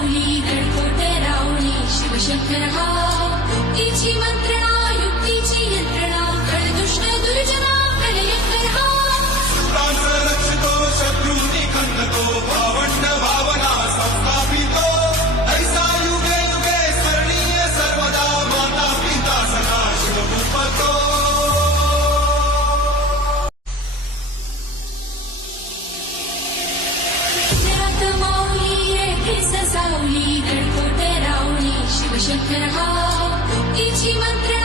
माऊली गणकोट राऊळी शिवशंकर हा युक्तीची मंत्रणा युक्तीची यंत्रणा खळदुष्ट दुर्जना कलयंकर हा प्राण रक्षतो शत्रू निखंडतो भावंड भावना संस्थापितो ऐसा युगे युगे स्मरणीय सर्वदा माता पिता सदा शिवभूपतो माऊली रेखे ससावली गणकोट राऊळी शिवशंकर हा युक्तीची मंत्र